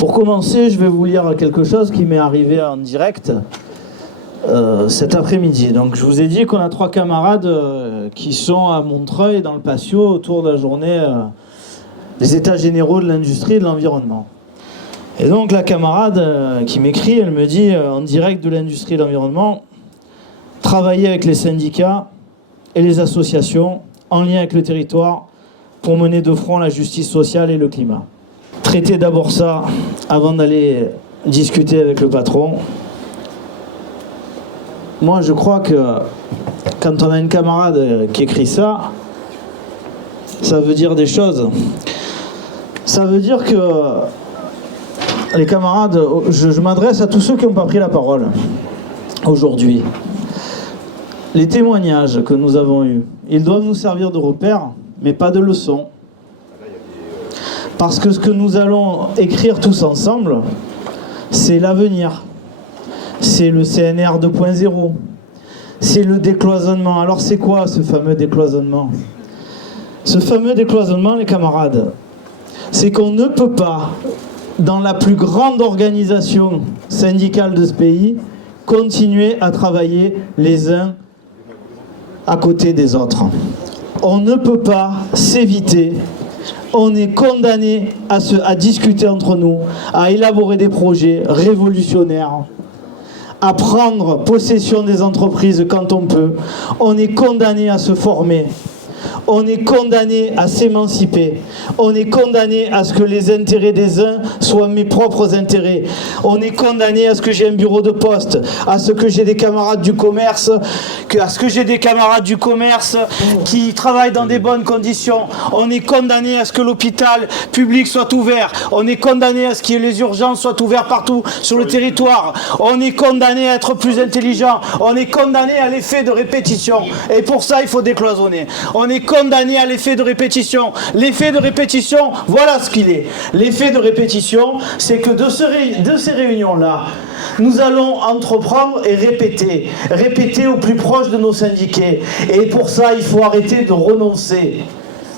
Pour commencer, je vais vous lire quelque chose qui m'est arrivé en direct cet après-midi. Donc je vous ai dit qu'on a 3 camarades qui sont à Montreuil, dans le patio, autour de la journée des états généraux de l'industrie et de l'environnement. Et donc la camarade qui m'écrit, elle me dit en direct de l'industrie et de l'environnement, travailler avec les syndicats et les associations en lien avec le territoire pour mener de front la justice sociale et le climat. Traiter d'abord ça avant d'aller discuter avec le patron. Moi, je crois que quand on a une camarade qui écrit ça, ça veut dire des choses. Ça veut dire que les camarades, je m'adresse à tous ceux qui n'ont pas pris la parole aujourd'hui. Les témoignages que nous avons eus, ils doivent nous servir de repères, mais pas de leçons. Parce que ce que nous allons écrire tous ensemble, c'est l'avenir. C'est le CNR 2.0. C'est le décloisonnement. Alors c'est quoi ce fameux décloisonnement ? Ce fameux décloisonnement, les camarades, c'est qu'on ne peut pas, dans la plus grande organisation syndicale de ce pays, continuer à travailler les uns à côté des autres. On ne peut pas s'éviter. On est condamné à discuter entre nous, à élaborer des projets révolutionnaires, à prendre possession des entreprises quand on peut. On est condamné à se former. On est condamné à s'émanciper. On est condamné à ce que les intérêts des uns soient mes propres intérêts. On est condamné à ce que j'ai un bureau de poste, à ce que j'ai des camarades du commerce, qui travaillent dans des bonnes conditions. On est condamné à ce que l'hôpital public soit ouvert. On est condamné à ce que les urgences soient ouvertes partout sur le territoire. On est condamné à être plus intelligent. On est condamné à l'effet de répétition. Et pour ça, il faut décloisonner. On est condamné à l'effet de répétition. L'effet de répétition, voilà ce qu'il est. L'effet de répétition, c'est que de ces réunions-là, nous allons entreprendre et répéter au plus proche de nos syndiqués. Et pour ça, il faut arrêter de renoncer.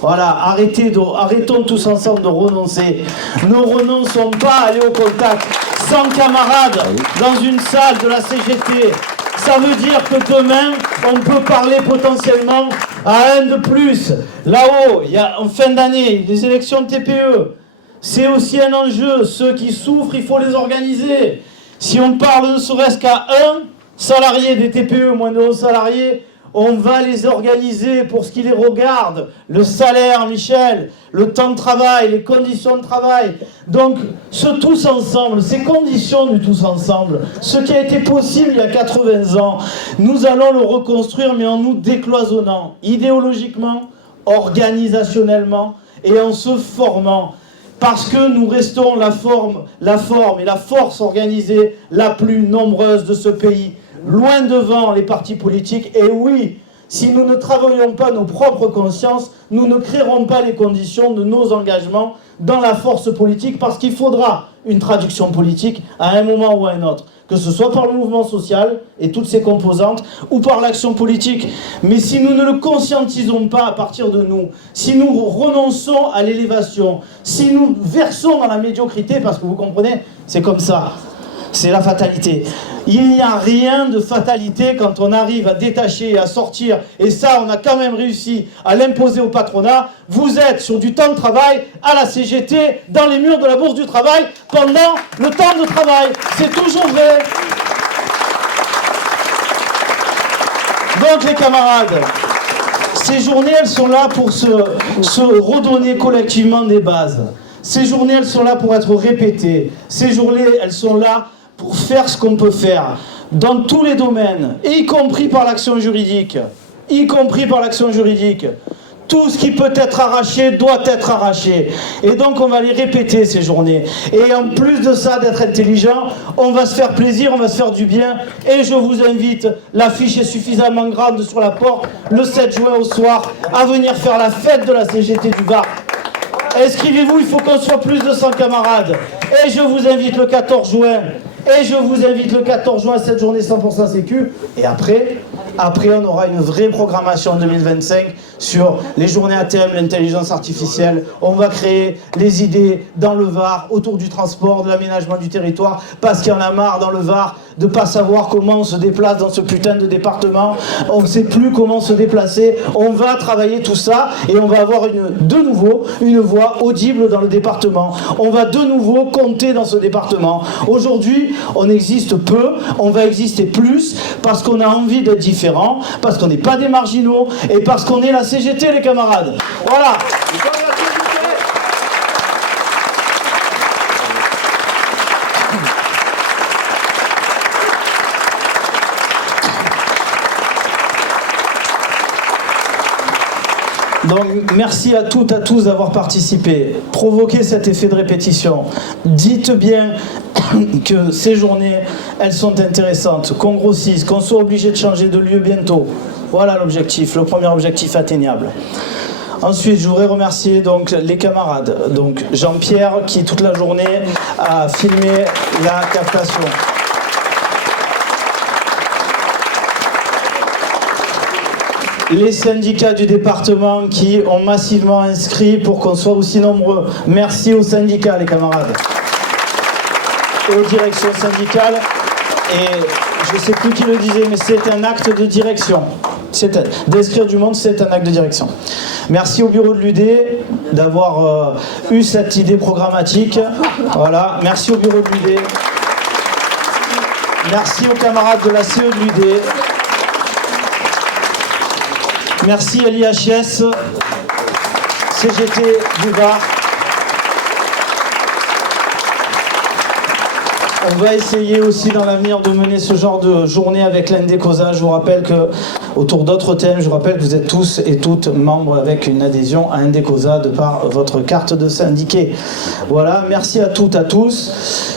Voilà, arrêtons tous ensemble de renoncer. Ne renonçons pas à aller au contact. 100 camarades dans une salle de la CGT. Ça veut dire que demain, on peut parler potentiellement à un de plus. Là-haut, il y a en fin d'année, les élections de TPE. C'est aussi un enjeu. Ceux qui souffrent, il faut les organiser. Si on parle ne serait-ce qu'à un salarié des TPE, moins de 11 salariés, on va les organiser pour ce qui les regarde. Le salaire, Michel, le temps de travail, les conditions de travail. Donc, ce tous ensemble, ces conditions du tous ensemble, ce qui a été possible il y a 80 ans, nous allons le reconstruire, mais en nous décloisonnant, idéologiquement, organisationnellement et en se formant. Parce que nous restons la forme et la force organisée la plus nombreuse de ce pays. Loin devant les partis politiques, et oui, si nous ne travaillons pas nos propres consciences, nous ne créerons pas les conditions de nos engagements dans la force politique, parce qu'il faudra une traduction politique à un moment ou à un autre, que ce soit par le mouvement social et toutes ses composantes, ou par l'action politique. Mais si nous ne le conscientisons pas à partir de nous, si nous renonçons à l'élévation, si nous versons dans la médiocrité, parce que vous comprenez, c'est comme ça. C'est la fatalité. Il n'y a rien de fatalité quand on arrive à détacher et à sortir, et ça on a quand même réussi à l'imposer au patronat. Vous êtes sur du temps de travail à la CGT, dans les murs de la Bourse du Travail, pendant le temps de travail. C'est toujours vrai. Donc les camarades, ces journées elles sont là pour se redonner collectivement des bases. Ces journées elles sont là pour être répétées. Ces journées elles sont là pour faire ce qu'on peut faire dans tous les domaines, y compris par l'action juridique. Tout ce qui peut être arraché doit être arraché. Et donc on va les répéter ces journées. Et en plus de ça, d'être intelligent, on va se faire plaisir, on va se faire du bien. Et je vous invite, l'affiche est suffisamment grande sur la porte, le 7 juin au soir, à venir faire la fête de la CGT du Var. Inscrivez-vous, il faut qu'on soit plus de 100 camarades. Et je vous invite le 14 juin. Cette journée 100% sécu. Et après, on aura une vraie programmation en 2025 sur les journées à thème, l'intelligence artificielle. On va créer les idées dans le Var, autour du transport, de l'aménagement du territoire, parce qu'il y en a marre dans le Var de pas savoir comment on se déplace dans ce putain de département. On ne sait plus comment se déplacer. On va travailler tout ça et on va avoir de nouveau une voix audible dans le département. On va de nouveau compter dans ce département. Aujourd'hui, on existe peu, on va exister plus parce qu'on a envie d'être différent, parce qu'on n'est pas des marginaux et parce qu'on est la CGT, les camarades. Voilà. Donc merci à toutes, à tous d'avoir participé. Provoquez cet effet de répétition. Dites bien que ces journées, elles sont intéressantes, qu'on grossisse, qu'on soit obligé de changer de lieu bientôt. Voilà l'objectif, le premier objectif atteignable. Ensuite, je voudrais remercier donc les camarades. Donc Jean-Pierre qui toute la journée a filmé la captation. Les syndicats du département qui ont massivement inscrit pour qu'on soit aussi nombreux. Merci aux syndicats, les camarades. Et aux directions syndicales. Et je ne sais plus qui le disait, mais c'est un acte de direction. D'inscrire du monde, c'est un acte de direction. Merci au bureau de l'UD d'avoir eu cette idée programmatique. Voilà. Merci au bureau de l'UD. Merci aux camarades de la CE de l'UD. Merci à l'IHS, CGT du Var. On va essayer aussi dans l'avenir de mener ce genre de journée avec l'Indecosa. Je vous rappelle que, autour d'autres thèmes, je vous rappelle que vous êtes tous et toutes membres avec une adhésion à Indecosa de par votre carte de syndiqué. Voilà, merci à toutes, à tous.